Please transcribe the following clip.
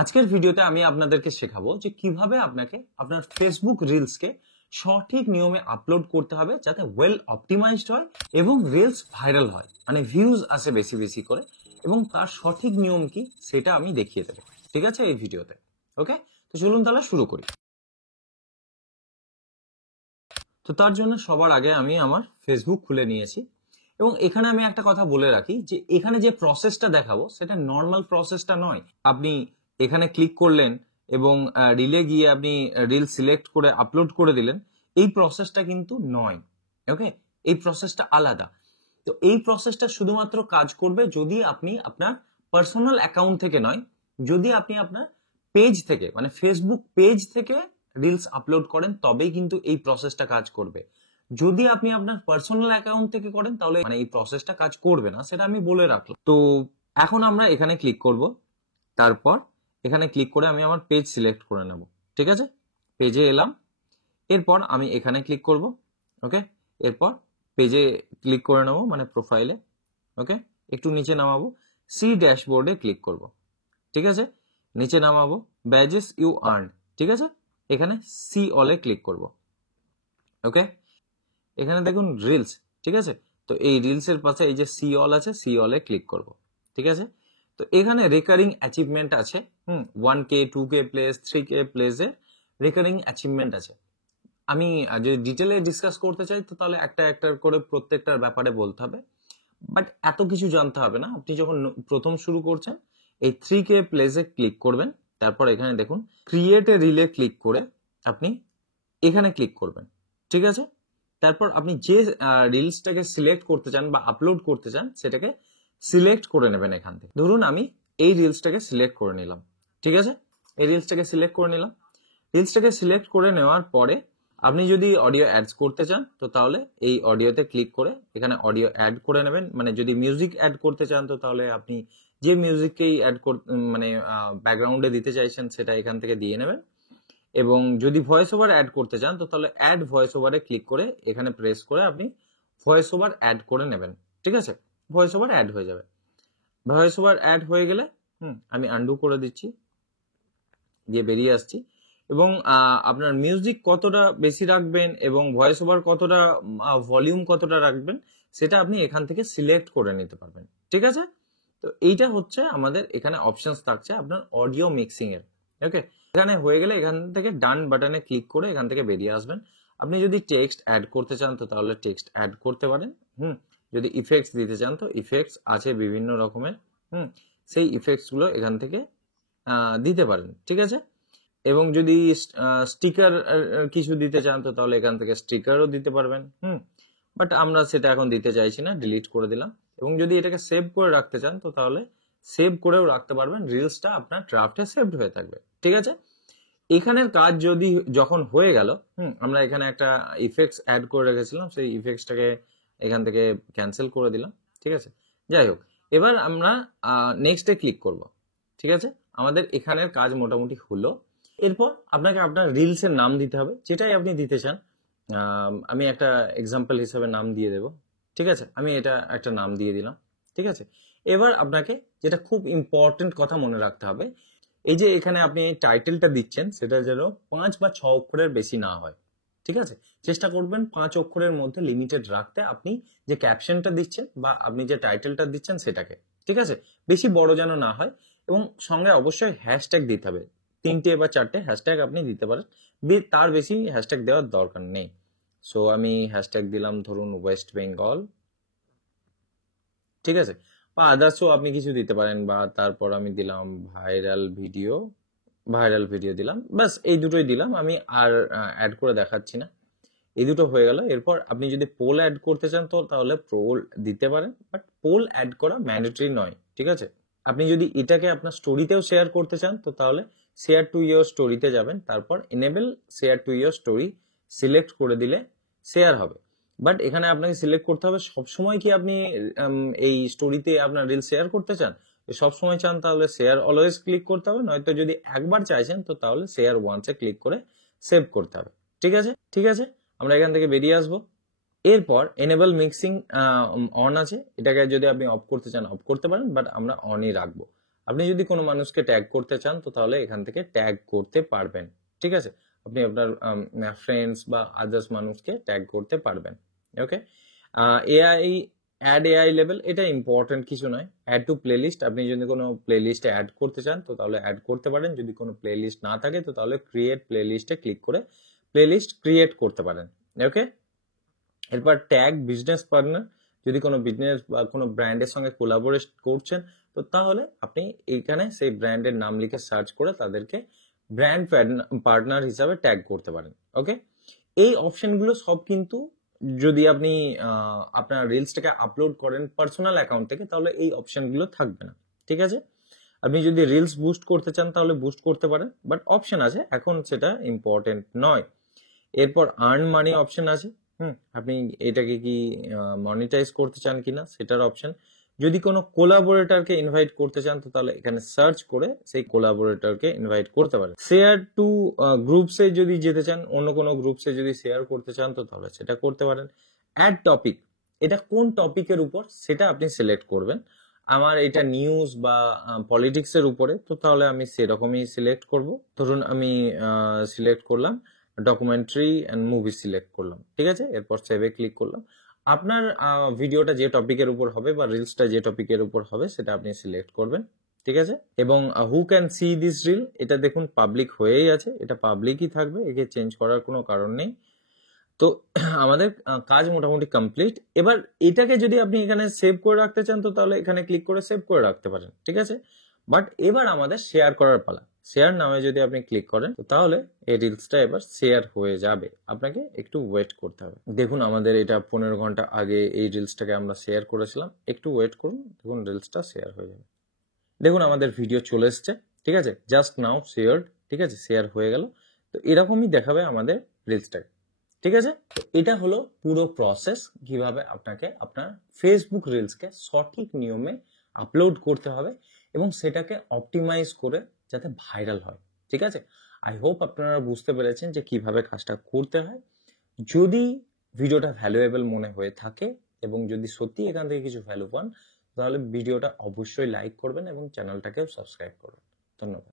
আজকের ভিডিওতে আমি আপনাদেরকে শেখাবো যে কিভাবে আপনাকে আপনার ফেসবুক রিলসকে সঠিক নিয়মে আপলোড করতে হবে যাতে ওয়েল অপটিমাইজড হয় এবং রিলস ভাইরাল হয়, মানে ভিউজ আসে বেশি বেশি করে, এবং তার সঠিক নিয়ম কি সেটা আমি দেখিয়ে দেবো। ঠিক আছে, এই ভিডিওতে। ওকে, তো চলুন তাহলে শুরু করি। তো তার জন্য সবার আগে আমি আমার ফেসবুক খুলে নিয়েছি এবং এখানে আমি একটা কথা বলে রাখি যে এখানে যে প্রসেসটা দেখাবো সেটা নর্মাল প্রসেসটা নয়। আপনি এখানে ক্লিক করলেন এবং রিলে গিয়ে আপনি রিল সিলেক্ট করে আপলোড করে দিলেন, এই প্রসেসটা কিন্তু নয়। ওকে, এই প্রসেসটা আলাদা। তো এই প্রসেসটা শুধুমাত্র কাজ করবে যদি আপনি আপনার পার্সোনাল অ্যাকাউন্ট থেকে নয়, যদি আপনি আপনার পেজ থেকে, মানে ফেসবুক পেজ থেকে রিলস আপলোড করেন, তবেই কিন্তু এই প্রসেসটা কাজ করবে। যদি আপনি আপনার পার্সোনাল অ্যাকাউন্ট থেকে করেন তাহলে মানে এই প্রসেসটা কাজ করবে না, সেটা আমি বলে রাখলাম। তো এখন আমরা এখানে ক্লিক করব, তারপর এখানে ক্লিক করে আমি আমার পেজ সিলেক্ট করে নেব। ঠিক আছে, পেজে এলাম, এরপর আমি এখানে ক্লিক করব। ওকে, এরপর পেজে ক্লিক করে নেব, মানে প্রোফাইলে। ওকে, একটু নিচে নামাবো, সি ড্যাশবোর্ডে ক্লিক করব। ঠিক আছে, নিচে নামাবো, ব্যাজেস ইউ আর্ন। ঠিক আছে, এখানে সি অলে ক্লিক করব। ওকে, এখানে দেখুন রিলস। ঠিক আছে, তো এই রিলস এর পাশে এই যে সি অল আছে, সি অলে ক্লিক করব। ঠিক আছে, তো এখানে রেকারিং অ্যাচিভমেন্ট আছে। 1K 2K প্লেস 3K প্লেসে রেকারিং অ্যাচিভমেন্ট আছে। আমি যদি ডিটেলে ডিসকাস করতে চাই তো তাহলে একটা একটা করে প্রত্যেকটার ব্যাপারে বলতে হবে, বাট এত কিছু জানতে হবে না। আপনি যখন প্রথম শুরু করছেন এই 3K প্লেসে ক্লিক করবেন, তারপর এখানে দেখুন ক্রিয়েট এ রিলে ক্লিক করে আপনি এখানে ক্লিক করবেন। ঠিক আছে, তারপর আপনি যে রিলসটাকে সিলেক্ট করতে চান বা আপলোড করতে চান সেটাকে সিলেক্ট করে নেবেন এখান থেকে। ধরুন আমি এই রিলসটাকে সিলেক্ট করে নিলাম। ঠিক আছে, এই রিলসটাকে সিলেক্ট করে নিলাম। রিলসটাকে সিলেক্ট করে নেওয়ার পরে আপনি যদি অডিও অ্যাডস করতে চান তো তাহলে এই অডিওতে ক্লিক করে এখানে অডিও অ্যাড করে নেবেন। মানে যদি মিউজিক অ্যাড করতে চান তো তাহলে আপনি যে মিউজিককেই অ্যাড মানে ব্যাকগ্রাউন্ডে দিতে চাইছেন সেটা এখান থেকে দিয়ে নেবেন। এবং যদি ভয়েস ওভার অ্যাড করতে চান তো তাহলে অ্যাড ভয়েস ওভারে ক্লিক করে এখানে প্রেস করে আপনি ভয়েস ওভার অ্যাড করে নেবেন। ঠিক আছে, ভয়েস ওভার অ্যাড হয়ে যাবে। ভয়েস ওভার অ্যাড হয়ে গেলে আমি আন্ডু করে দিচ্ছি, দিয়ে বেরিয়ে আসছি। এবং আপনার মিউজিক কতটা বেশি রাখবেন এবং ভয়েস ওভার কতটা, ভলিউম কতটা রাখবেন সেটা আপনি এখান থেকে সিলেক্ট করে নিতে পারবেন। ঠিক আছে, তো এইটা হচ্ছে আমাদের এখানে অপশনস থাকছে আপনার অডিও মিক্সিং এর। ওকে, এখানে হয়ে গেলে এখান থেকে ডান বাটনে ক্লিক করে এখান থেকে বেরিয়ে আসবেন। আপনি যদি টেক্সট অ্যাড করতে চান তো তাহলে টেক্সট অ্যাড করতে পারেন। যদি ইফেক্টস দিতে চান তো ইফেক্টস আছে বিভিন্ন রকমের। সেই ইফেক্টস গুলো এখান থেকে দিতে পারেন। ঠিক আছে, এবং যদি স্টিকার কিছু দিতে চান তো তাহলে এখান থেকে স্টিকারও দিতে পারবেন। বাট আমরা সেটা এখন দিতে চাইছি না, ডিলিট করে দিলাম। এবং যদি এটাকে সেভ করে রাখতে চান তো তাহলে সেভ করেও রাখতে পারবেন, রিলসটা আপনার ড্রাফটে সেভড হয়ে থাকবে। ঠিক আছে, এখানের কাজ যদি যখন হয়ে গেল, আমরা এখানে একটা ইফেক্টস অ্যাড করে রেখেছিলাম, সেই ইফেক্টসটাকে এখান থেকে ক্যান্সেল করে দিলাম। ঠিক আছে, যাই হোক, এবার আমরা নেক্সটে ক্লিক করব। ঠিক আছে, আমাদের এখানের কাজ মোটামুটি হলো। এরপর আপনাকে আপনার রিলসের নাম দিতে হবে, যেটাই আপনি দিতে চান। আমি একটা এক্সাম্পল হিসেবে নাম দিয়ে দেব। ঠিক আছে, আমি এটা একটা নাম দিয়ে দিলাম। ঠিক আছে, এবার আপনাকে যেটা খুব ইম্পর্টেন্ট কথা মনে রাখতে হবে, এই যে এখানে আপনি টাইটেলটা দিচ্ছেন সেটা যেন 5 বা 6 অক্ষরের বেশি না হয়। ঠিক আছে, চেষ্টা করবেন 5 অক্ষরের মধ্যে লিমিটেড রাখতে আপনি যে ক্যাপশনটা দিচ্ছেন বা আপনি যে টাইটেলটা দিচ্ছেন সেটাকে। ঠিক আছে, বেশি বড় যেন না হয়। এবং সঙ্গে অবশ্যই হ্যাশট্যাগ দিতে হবে, 3টে বা 4টে হ্যাশট্যাগ আপনি দিতে পারেন, তার বেশি হ্যাশট্যাগ দেওয়ার দরকার নেই। সো আমি হ্যাশট্যাগ দিলাম ধরুন ওয়েস্ট বেঙ্গল। ঠিক আছে, বা আদার্সও আপনি কিছু দিতে পারেন, বা তারপর আমি দিলাম ভাইরাল ভিডিও দিলাম, ব্যাস এই দুটোই দিলাম, আমি আর অ্যাড করে দেখাচ্ছি না। এই দুটো হয়ে গেল। এরপর আপনি যদি পোল অ্যাড করতে চান তো তাহলে পোল দিতে পারেন, বাট পোল অ্যাড করা ম্যান্ডেটরি নয়। ঠিক আছে, আপনি যদি এটাকে আপনার স্টোরিতেও শেয়ার করতে চান তো তাহলে শেয়ার টু ইয়োর স্টোরিতে যাবেন, তারপর enable share to your story select করে দিলে শেয়ার হবে। বাট এখানে আপনাকে সিলেক্ট করতে হবে সবসময় কি আপনি এই স্টোরিতে আপনার রিল শেয়ার করতে চান। সব সময় চান তাহলে শেয়ার অলওয়েজ ক্লিক করতে হবে, নয়তো যদি একবার চাইছেন তো তাহলে শেয়ার ওয়ান্সে ক্লিক করে সেভ করতে হবে। ঠিক আছে, ঠিক আছে, আমরা এখান থেকে বেরিয়ে আসবো। এরপর এনেবল মিক্সিং অন আছে, এটাকে যদি আপনি অফ করতে চান অফ করতে পারেন, বাট আমরা অনই রাখবো। আপনি যদি কোনো মানুষকে ট্যাগ করতে চান তো তাহলে এখান থেকে ট্যাগ করতে পারবেন, ঠিক আছে? আপনি আপনার ফ্রেন্ডস বা আদার্স মানুষকে ট্যাগ করতে পারবেন। ওকে, এআই অ্যাড এআই লেভেল, এটা ইম্পর্টেন্ট কিছু নয়। অ্যাড টু প্লেলিস্ট, আপনি যদি কোনো প্লেলিস্টে অ্যাড করতে চান তো তাহলে অ্যাড করতে পারেন। যদি কোনো প্লেলিস্ট না থাকে তো তাহলে ক্রিয়েট প্লেলিস্টে ক্লিক করে প্লেলিস্ট ক্রিয়েট করতে পারেন। ওকে, এরপর ট্যাগ বিজনেস পার্টনার, যদি কোনো বিজনেস বা কোনো ব্র্যান্ডের সঙ্গে কোলাবোরেট করছেন তো তাহলে আপনি এখানে সেই ব্র্যান্ডের নাম লিখে সার্চ করে তাদেরকে ব্র্যান্ড পার্টনার হিসাবে ট্যাগ করতে পারেন। ওকে, এই অপশনগুলো সব কিন্তু যদি আপনি আপনার রিলসটাকে আপলোড করেন পার্সোনাল অ্যাকাউন্ট থেকে তাহলে এই অপশনগুলো থাকবে না, ঠিক আছে? আপনি যদি রিলস বুস্ট করতে চান তাহলে বুস্ট করতে পারেন, বাট অপশন আছে, এখন সেটা ইম্পর্টেন্ট নয়। এরপর আর্ন মানি অপশন আছে, আপনি এটাকে কি মনিটাইজ করতে চান কিনা সেটার অপশন। যদি কোনো কোলাবোরেটরকে ইনভাইট করতে চান তো তাহলে এখানে সার্চ করে সেই কোলাবোরেটরকে ইনভাইট করতে পারেন। শেয়ার টু গ্রুপসে যদি যেতে চান, অন্য কোনো গ্রুপসে যদি শেয়ার করতে চান তো তাহলে সেটা করতে পারেন। অ্যাড টপিক, এটা কোন টপিকের উপর সেটা আপনি সিলেক্ট করবেন। আমার এটা নিউজ বা পলিটিক্সের উপরে, তো তাহলে আমি সেরকমই সিলেক্ট করব। ধরুন আমি সিলেক্ট করলাম ডকুমেন্টারি অ্যান্ড মুভি সিলেক্ট করলাম, ঠিক আছে? এরপর সেভে ক্লিক করলাম। আপনার ভিডিওটা যে টপিকের উপর হবে বা রিলসটা যে টপিকের উপর হবে সেটা আপনি সিলেক্ট করবেন, ঠিক আছে? এবং who can see this reel, এটা দেখুন পাবলিক হয়েই আছে, এটা পাবলিকই থাকবে, একে চেঞ্জ করার কোনো কারণ নেই। তো আমাদের কাজ মোটামুটি কমপ্লিট। এবার এটাকে যদি আপনি এখানে সেভ করে রাখতে চান তো তাহলে এখানে ক্লিক করে সেভ করে রাখতে পারেন, ঠিক আছে? বাট এবার আমাদের শেয়ার করার পালা। শেয়ার নামে যদি আপনি ক্লিক করেন তো তাহলে এই রিলসটা এবার শেয়ার হয়ে যাবে, আপনাকে একটু ওয়েট করতে হবে। দেখুন আমাদের এটা 15 ঘন্টা আগে এই রিলসটাকে আমরা শেয়ার করেছিলাম, একটু ওয়েট করুন, দেখুন রিলসটা শেয়ার হয়ে যাবে। দেখুন আমাদের ভিডিও চলে এসছে, ঠিক আছে? জাস্ট নাও শেয়ার্ড, ঠিক আছে? শেয়ার হয়ে গেল। তো এরকমই দেখাবে আমাদের রিলসটাকে, ঠিক আছে? তো এটা হলো পুরো প্রসেস, কিভাবে আপনাকে আপনার ফেসবুক রিলসকে সঠিক নিয়মে আপলোড করতে হবে এবং সেটাকে অপটিমাইজ করে যাতে ভাইরাল হয়, ঠিক আছে? আই হোপ আপনারা বুঝতে পেরেছেন যে কিভাবে কাজটা করতে হয়। যদি ভিডিওটা ভ্যালুয়েবল মনে হয়ে থাকে এবং যদি সত্যি এখান থেকে কিছু ভ্যালু পান তাহলে ভিডিওটা অবশ্যই লাইক করবেন এবং চ্যানেলটাকেও সাবস্ক্রাইব করবেন। ধন্যবাদ।